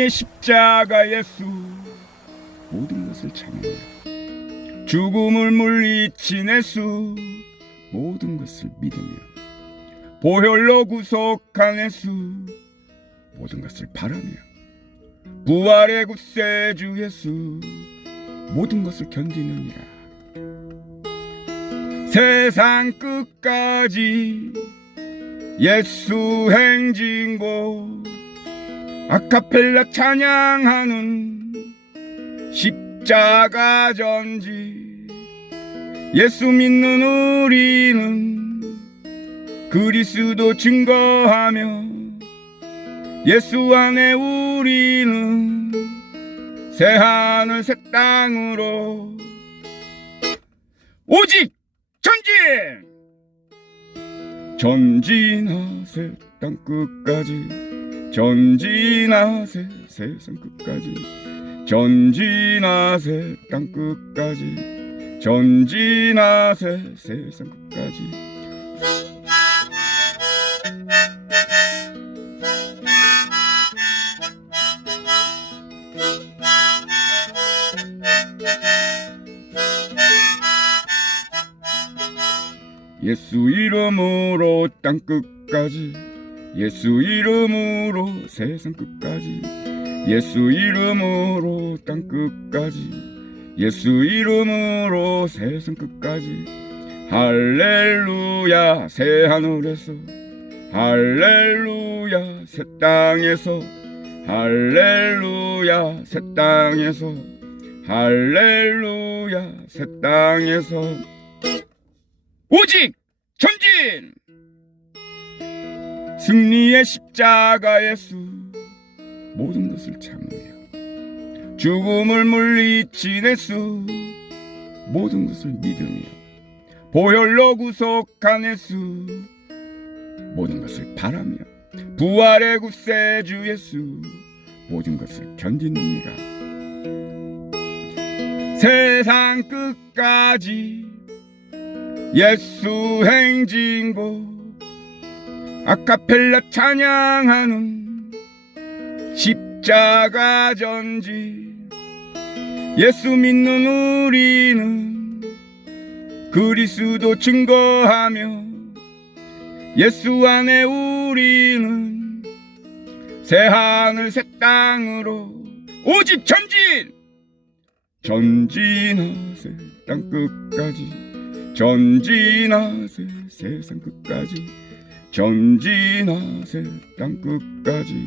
승리의 십자가 예수. 모든 것을 참으며 죽음을 물리친 예수. 모든 것을 믿으며 보혈로 구속한 예수. 모든 것을 바라며 부활의 구세주 예수. 모든 것을 견디느니라. 세상 끝까지 예수 행진고 아카펠라 찬양하는 십자가 전지 예수 믿는 우리는 그리스도 증거하며 예수 안에 우리는 새 하늘 새 땅으로 오직 전진! 전진하세 땅 끝까지 전진하세 세상 끝까지. 전진하세 땅 끝까지. 전진하세 세상 끝까지. 예수 이름으로 땅 끝까지 예수 이름으로 세상 끝까지 예수 이름으로 땅 끝까지 예수 이름으로 세상 끝까지. 할렐루야 새 하늘에서 할렐루야 새 땅에서 할렐루야 새 땅에서 할렐루야 새 땅에서. 오직 전진 승리의 십자가 예수. 모든 것을 참으며 죽음을 물리친 예수. 모든 것을 믿으며 보혈로 구속한 예수. 모든 것을 바라며 부활의 구세주 예수. 모든 것을 견디느니라. 세상 끝까지 예수 행진고 아카펠라 찬양하는 십자가 전지 예수 믿는 우리는 그리스도 증거하며 예수 안에 우리는 새 하늘 새 땅으로 오직 전진! 전진하세 땅 끝까지 전진하세 세상 끝까지 전진하세 땅 끝까지.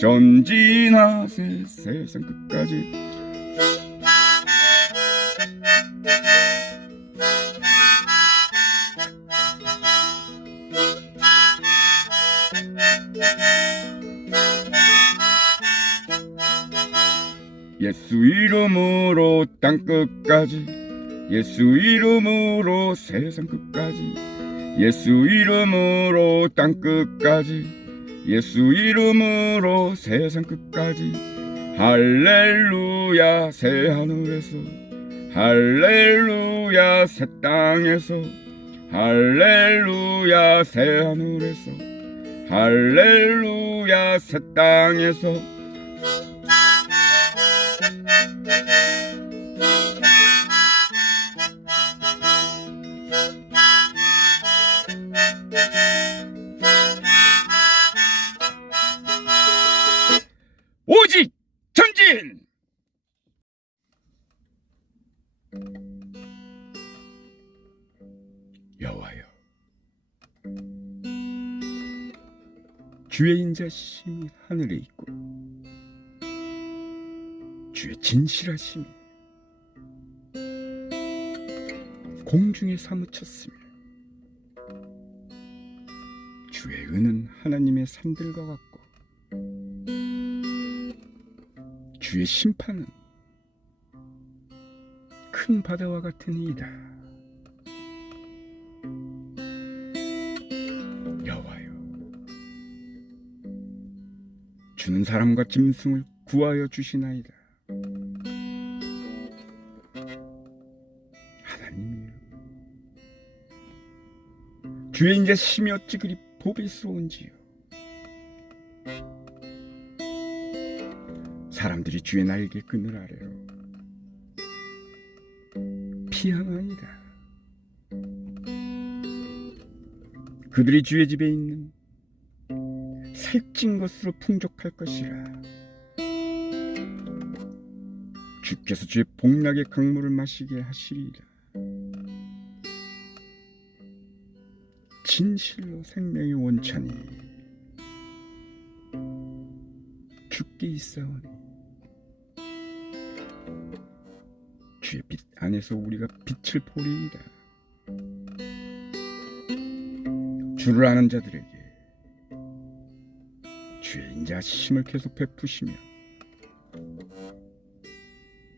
전진하세 세상 끝까지. 예수 이름으로 땅 끝까지. 예수 이름으로 세상 끝까지 예수 이름으로 땅 끝까지 예수 이름으로 세상 끝까지 할렐루야 새 하늘에서 할렐루야 새 땅에서 할렐루야 새 하늘에서 할렐루야 새 땅에서 주의 인자심이 하늘에 있고 주의 진실하심이 공중에 사무쳤으며 주의 은은 하나님의 산들과 같고 주의 심판은 큰 바다와 같으니이다. 주는 사람과 짐승을 구하여 주시나이다. 하나님이여, 주의 인자 심이 어찌 그리 보배스러운지요. 사람들이 주의 날개 그늘 아래로 피하나이다. 그들이 주의 집에 있는 살찐 것으로 풍족할 것이라. 주께서 주의 복락의 강물을 마시게 하시리라. 진실로 생명의 원천이 죽게 있사오니 주의 빛 안에서 우리가 빛을 보리이다. 주를 아는 자들에게 주의 인자심을 계속 베푸시며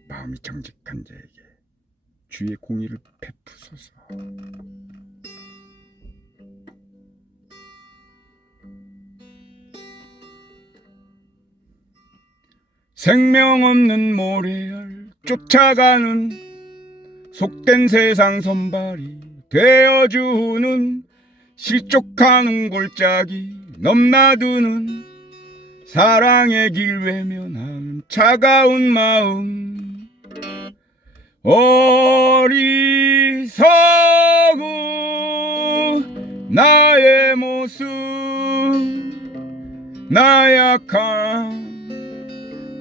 마음이 정직한 자에게 주의 공의를 베푸소서. 생명 없는 모래알 쫓아가는 속된 세상 선발이 되어주는 실족하는 골짜기 넘나드는 사랑의 길 외면하는 차가운 마음. 어리석은 나의 모습 나약한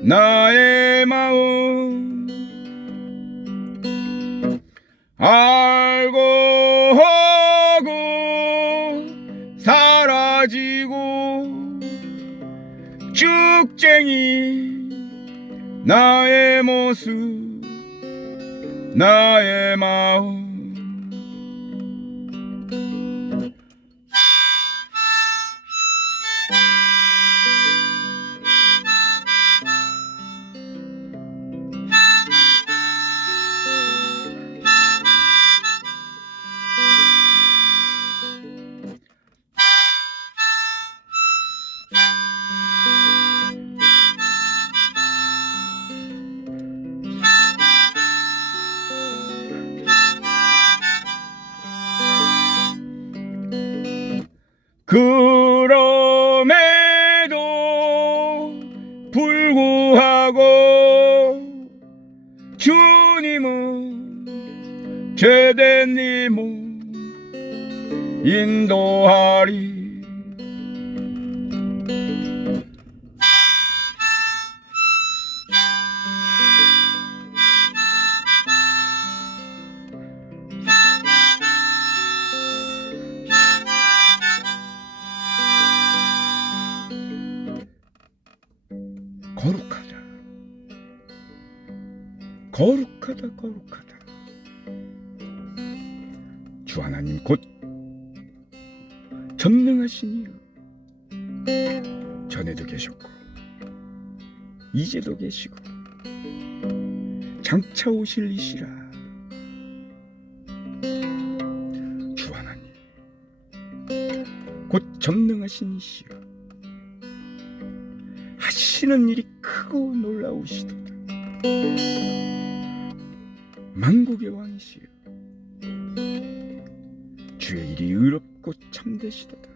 나의 마음. 알고 쭉쟁이 나의 모습 나의 마음 주님은 죄된 이몸 인도하리 거룩하다. 거룩하다, 거룩하다. 주 하나님 곧 전능하시니요. 전에도 계셨고, 이제도 계시고, 장차 오실 이시라. 주 하나님, 곧 전능하신 이시여. 하시는 일이 크고 놀라우시도다. 만국의 왕이시여. 주의 일이 의롭고 참되시도다.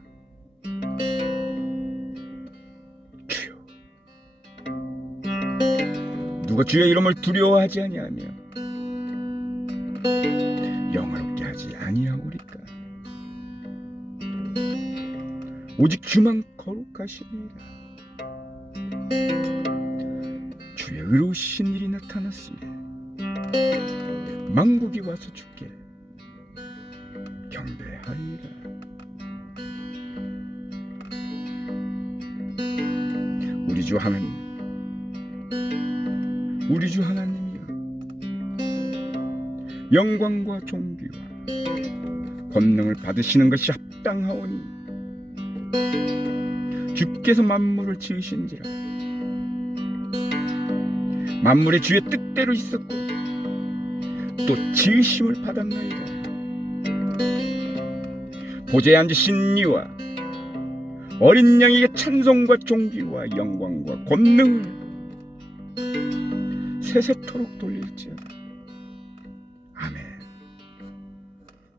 주여. 누가 주의 이름을 두려워하지 아니하며 영화롭게 하지 아니하오리까. 오직 주만 거룩하시니라. 주의 의로우신 일이 나타났으니 망국이 와서 죽게 주 하나님. 우리 주 하나님이여. 영광과 존귀와 권능을 받으시는 것이 합당하오니 주께서 만물을 지으신지라. 만물의 주의 뜻대로 있었고 또 지으심을 받았나이다. 보좌에 앉으신 이와 어린 양에게 찬송과 존귀와 영광과 권능을 세세토록 돌릴지어다 아멘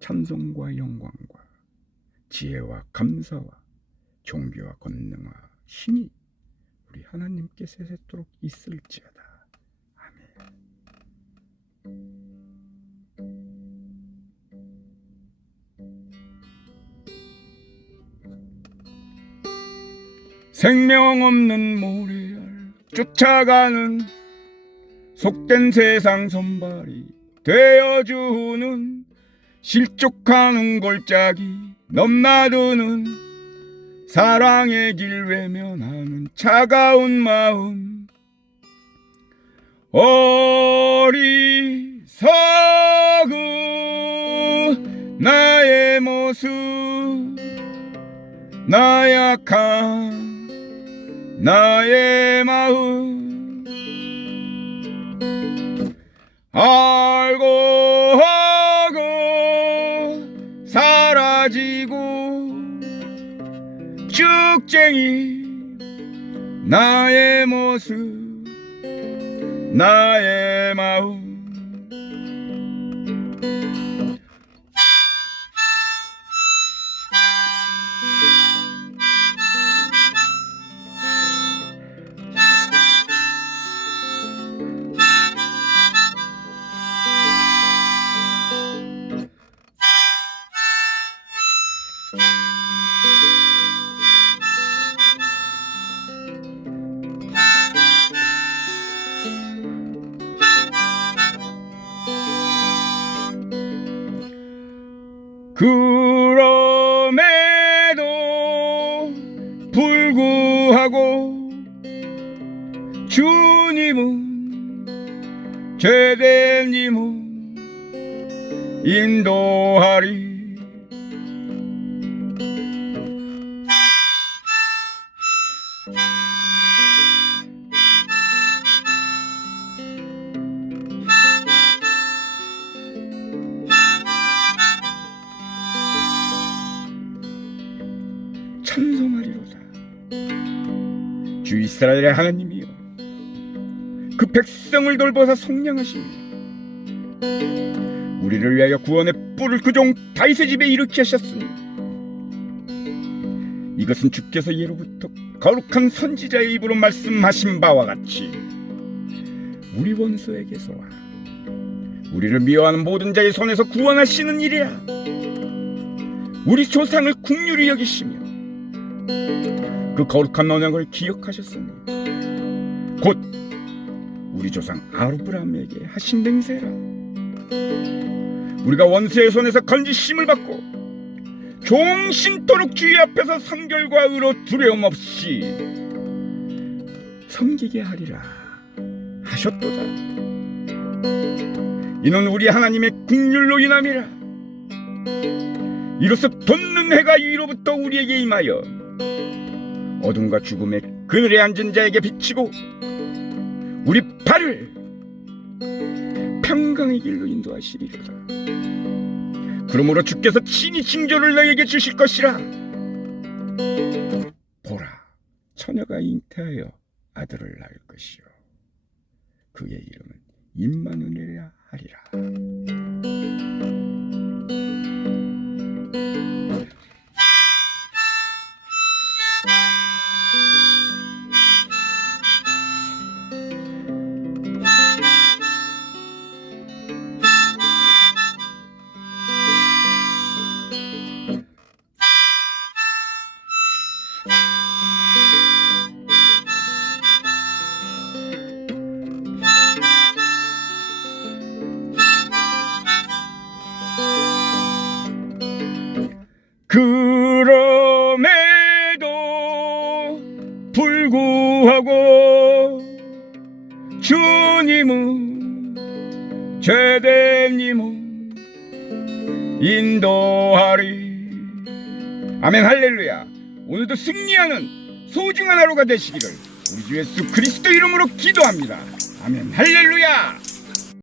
찬송과 영광과 지혜와 감사와 종교와 권능과 힘이 우리 하나님께 세세토록 있을지어다. 아멘. 생명 없는 모래알 쫓아가는 속된 세상 손발이 되어주는 실족하는 골짜기 넘나드는 사랑의 길 외면하는 차가운 마음. 어리석은 나의 모습 나약한 나의 마음. 알고 하고 사라지고 쭉쟁이 나의 모습 나의 마음 그럼에도 불구하고 주님은 죄대님은 인도하리 주 이스라엘의 하나님이여. 그 백성을 돌보사 속량하시니 우리를 위하여 구원의 뿔을 그종 다윗의 집에 일으키 하셨으니 이것은 주께서 예로부터 거룩한 선지자의 입으로 말씀하신 바와 같이 우리 원수에게서와 우리를 미워하는 모든 자의 손에서 구원하시는 일이야. 우리 조상을 국률이 여기시며 그 거룩한 언약을 기억하셨으니 곧 우리 조상 아브라함에게 하신 맹세라. 우리가 원수의 손에서 건지심을 받고 종신토록 주의 앞에서 성결과 의로 두려움 없이 섬기게 하리라 하셨도다. 이는 우리 하나님의 국률로 인함이라. 이로써 돋는 해가 위로부터 우리에게 임하여 어둠과 죽음의 그늘에 앉은 자에게 비치고 우리 발을 평강의 길로 인도하시리로다. 그러므로 주께서 친히 징조를 너에게 주실 것이라. 보라, 처녀가 잉태하여 아들을 낳을 것이요. 그의 이름은 임마누엘이라 하리라. 아멘 할렐루야. 오늘도 승리하는 소중한 하루가 되시기를 우리 주 예수 그리스도 이름으로 기도합니다. 아멘 할렐루야